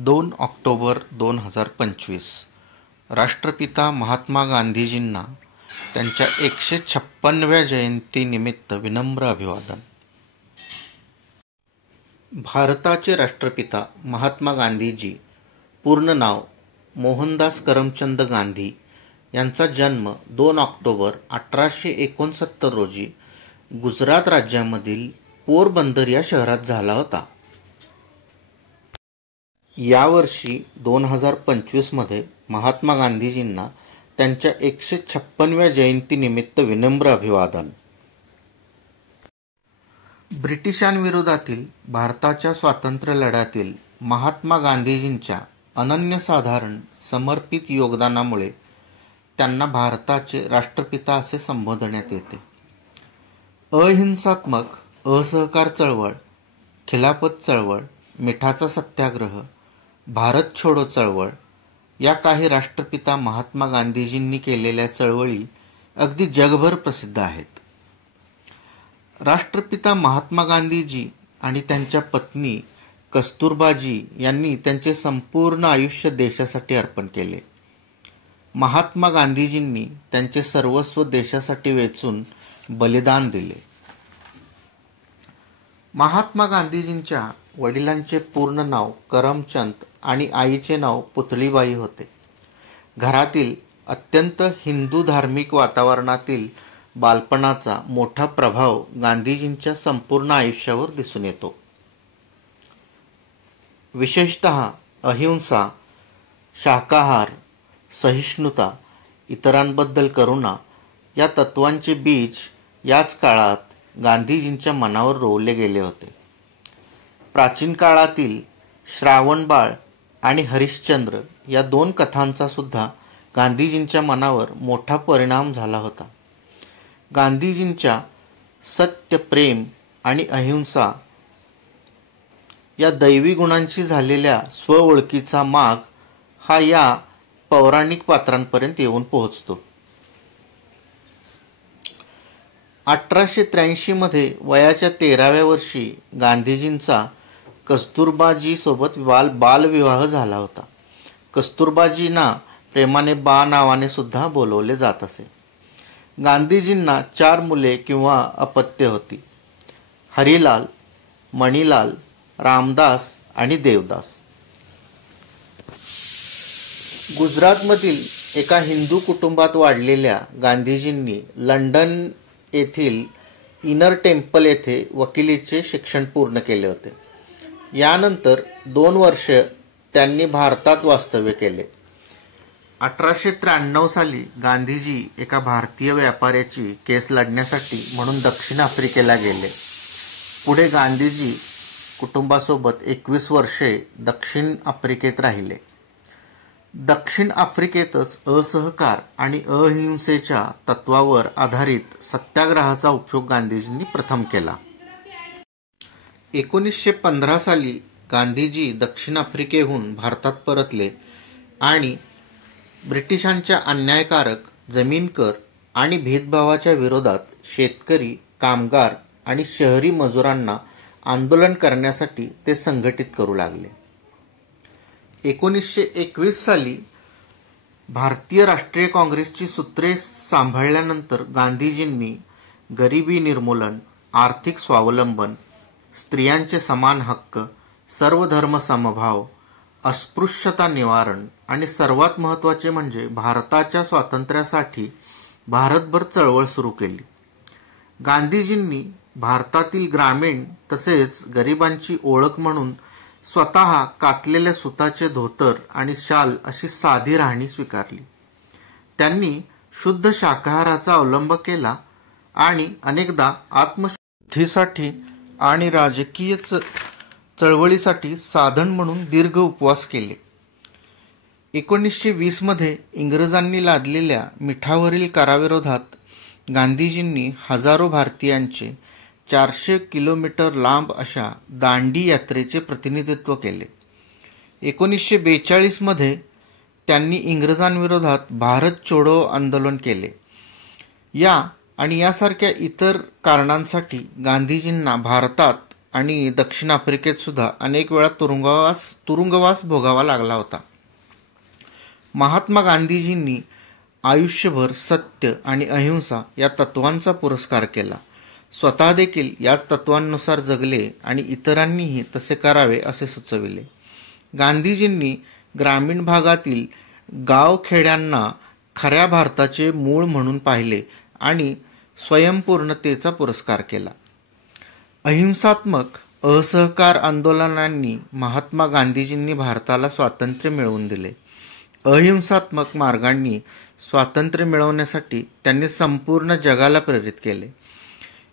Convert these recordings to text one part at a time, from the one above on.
2 October 2025 राष्ट्रपिता महात्मा गांधीजींना त्यांच्या 156व्या जयंतीनिमित्त विनम्र अभिवादन. भारताचे राष्ट्रपिता महात्मा गांधीजी, पूर्ण नाव मोहनदास करमचंद गांधी, यांचा जन्म 2 ऑक्टोबर 1869 रोजी गुजरात राज्यामधील पोरबंदर या शहरात झाला होता. यावर्षी 2025 महात्मा गांधीजींना त्यांच्या 156व्या जयंतीनिमित्त विनम्र अभिवादन. ब्रिटिशांविरोधातील भारताच्या स्वातंत्र्य लढ्यातील महात्मा गांधीजींच्या अनन्यसाधारण समर्पित योगदानामुळे त्यांना भारताचे राष्ट्रपिता असे संबोधण्यात येते. अहिंसात्मक असहकार चळवळ, खिलाफत चळवळ, मिठाचा सत्याग्रह, भारत छोडो चळवळ या काही राष्ट्रपिता महात्मा गांधीजींनी केलेल्या चळवळी अगदी जगभर प्रसिद्ध आहेत. राष्ट्रपिता महात्मा गांधीजी आणि त्यांच्या पत्नी कस्तुरबाजी यांनी त्यांचे संपूर्ण आयुष्य देशासाठी अर्पण केले. महात्मा गांधीजींनी त्यांचे सर्वस्व देशासाठी वेचून बलिदान दिले. महात्मा गांधीजींच्या वडिलांचे पूर्ण नाव करमचंद आणि आईचे नाव पुतळीबाई होते. घरातील अत्यंत हिंदू धार्मिक वातावरणातील बालपणाचा मोठा प्रभाव गांधीजींच्या संपूर्ण आयुष्यावर दिसून येतो. विशेषतः अहिंसा, शाकाहार, सहिष्णुता, इतरांबद्दल करुणा या तत्वांचे बीज याच काळात गांधीजींच्या मनावर रोवले गेले होते. प्राचीन काळातील श्रावणबाळ आणि हरिश्चंद्र या 2 कथांचा सुद्धा गांधीजींच्या मनावर मोठा परिणाम झाला होता. गांधीजींच्या सत्य, प्रेम आणि अहिंसा या दैवी गुणांशी झालेल्या स्वओळखीचा माग हा या पौराणिक पात्रांपर्यंत येऊन पोहोचतो. 1883 वयाच्या 13व्या वर्षी गांधीजींचा कस्तुरबाजी सोबत बालविवाह झाला होता. कस्तुरबाजींना प्रेमाने बा नावाने सुद्धा बोलवले जात असे. गांधीजींना 4 मुले किंवा अपत्ये होती: हरिलाल, मणिलाल, रामदास आणि देवदास. गुजरातमधील एका हिंदू कुटुंबात वाढलेल्या गांधीजींनी लंडन येथील इनर टेम्पल येथे वकिलीचे शिक्षण पूर्ण केले होते. यानंतर 2 वर्ष त्यांनी भारतात वास्तव्य केले. 1893 साली गांधीजी एका भारतीय व्यापाऱ्याची केस लढण्यासाठी म्हणून दक्षिण आफ्रिकेला गेले. पुढे गांधीजी कुटुंबासोबत 21 वर्षे दक्षिण आफ्रिकेत राहिले. दक्षिण आफ्रिकेतच असहकार आणि अहिंसेच्या तत्वावर आधारित सत्याग्रहाचा उपयोग गांधीजींनी प्रथम केला. 1915 साली गांधीजी दक्षिण आफ्रिकेहून भारतात परतले आणि ब्रिटिशांच्या अन्यायकारक जमीन कर आणि भेदभावाच्या विरोधात शेतकरी, कामगार आणि शहरी मजुरांना आंदोलन करण्यासाठी ते संघटित करू लागले. 1921 साली भारतीय राष्ट्रीय काँग्रेसची सूत्रे सांभाळल्यानंतर गांधीजींनी गरिबी निर्मूलन, आर्थिक स्वावलंबन, स्त्रियांचे समान हक्क, सर्वधर्म समभाव, अस्पृश्यता निवारण आणि सर्वात महत्त्वाचे म्हणजे भारताच्या स्वातंत्र्यासाठी भारतभर चळवळ सुरू केली. गांधीजींनी भारतातील ग्रामीण तसेच गरिबांची ओळख म्हणून स्वतः कातलेल्या सुताचे धोतर आणि शाल अशी साधी राहणी स्वीकारली. त्यांनी शुद्ध शाकाहाराचा अवलंब केला आणि अनेकदा आत्मशुद्धीसाठी आणि राजकीय चळवळीसाठी साधन म्हणून दीर्घ उपवास केले. 1920 इंग्रजांनी लादलेल्या मिठावरील कराविरोधात गांधीजींनी हजारो भारतीयांचे 400 किलोमीटर लांब अशा दांडी यात्रेचे प्रतिनिधित्व केले. 1942 त्यांनी इंग्रजांविरोधात भारत छोडो आंदोलन केले. या आणि यासारख्या इतर कारणांसाठी गांधीजींना भारतात आणि दक्षिण आफ्रिकेत सुद्धा अनेक वेळा तुरुंगवास भोगावा लागला होता. महात्मा गांधीजींनी आयुष्यभर सत्य आणि अहिंसा या तत्वांचा पुरस्कार केला. स्वतः देखील याच तत्वांनुसार जगले आणि इतरांनीही तसे करावे असे सुचविले. गांधीजींनी ग्रामीण भागातील गावखेड्यांना खऱ्या भारताचे मूळ म्हणून पाहिले आणि स्वयंपूर्णतेचा पुरस्कार केला. अहिंसात्मक असहकार आंदोलनांनी महात्मा गांधीजींनी भारताला स्वातंत्र्य मिळवून दिले. अहिंसात्मक मार्गांनी स्वातंत्र्य मिळवण्यासाठी त्यांनी संपूर्ण जगाला प्रेरित केले.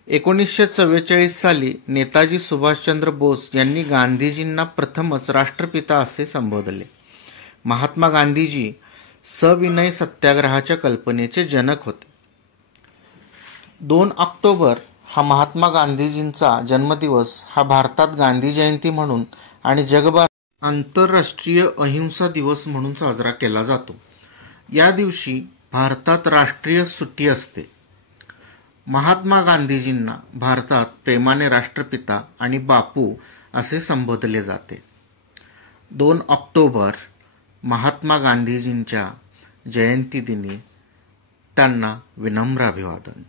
1944 साली नेताजी सुभाषचंद्र बोस यांनी गांधीजींना प्रथमच राष्ट्रपिता असे संबोधले. महात्मा गांधीजी सविनय सत्याग्रहाच्या कल्पनेचे जनक होते. 2 ऑक्टोबर हा महात्मा गांधीजींचा जन्मदिवस हा भारतात गांधी जयंती म्हणून आणि जगभरात आंतरराष्ट्रीय अहिंसा दिवस म्हणून साजरा केला जातो. या दिवशी भारतात राष्ट्रीय सुट्टी असते. महात्मा गांधीजींना भारतात प्रेमाने राष्ट्रपिता आणि बापू असे संबोधले जाते. 2 ऑक्टोबर महात्मा गांधीजींच्या जयंतीदिनी त्यांना विनम्र अभिवादन.